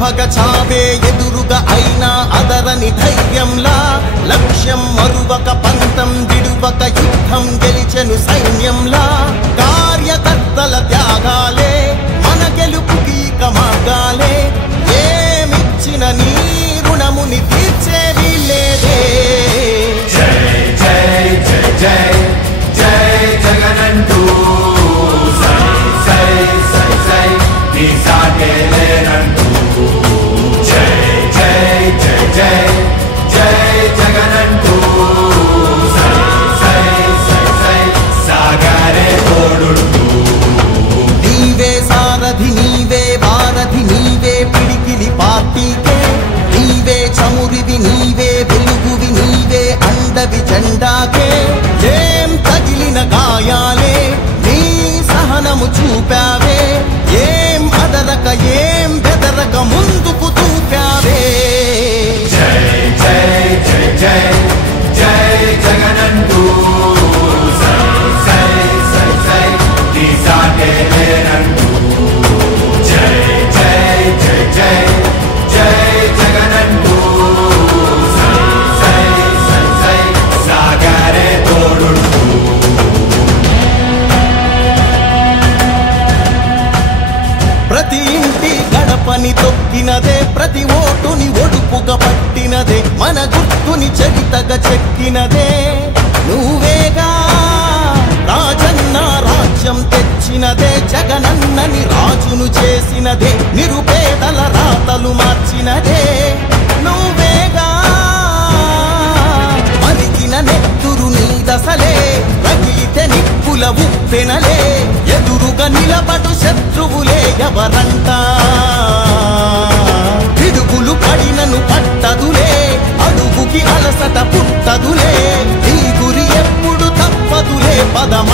ప్రభగ చావే ఎదురుగా అయినా అదరని ధైర్యంలా లక్ష్యం మరువక పంతం విడువక యుద్ధం గెలిచెను సైన్యంలా కార్యకర్తల త్యాగాలే మన గెలుపుకి మార్గాలే ఏమిచ్చిన నీ రుణముని తీర్చేది లేదే జై జై జై జై జై జగనంటూ సై సై సై సై నీ సాటే లేనంటూ జై జై జై జై జై జగనంటూ సై సై సై సై సాగరే తోడుంటూ నీవే సారథి నీవే వారధి నీవే పిడికిలి పార్టీకే నీవే చమురివి నీవే వెలుగువి నీవే అండవి జెండాకే ఏం తగిలిన గాయాలే నీ సహనము చూపావే ఏం అదరక ఏం బెదరక ముందుకు చూపావే జై జై జై జై జై జగనంటూ సై సై సై సై నీ సాటే లేనంటూ జై జై జై జై జై జగనంటూ సై సై సై సై సాగరే తోడుంటూ ప్రతి ఇంటి గడపని తొక్కినదే ప్రతి ఓటుని ఒడుపుగా పట్టినదే మన గుర్తుని చరితగా చెక్కినదే నువ్వేగా రాజన్న రాజ్యం తెచ్చినదే జగనన్నని రాజును చేసినదే నిరుపేదల రాతలు మార్చినదే నువ్వేగా మరిగిన నెత్తురు నీ దశలే రగిలితే నిప్పుల ఉప్పెనలే ఎదురుగా నిలబడు శత్రువులే ఎవరంట పిడుగులు పడినను పట్టదులే అడుగుకి అలసట పుట్టదులే నీ గురి ఎప్పుడు తప్పదులే పదమ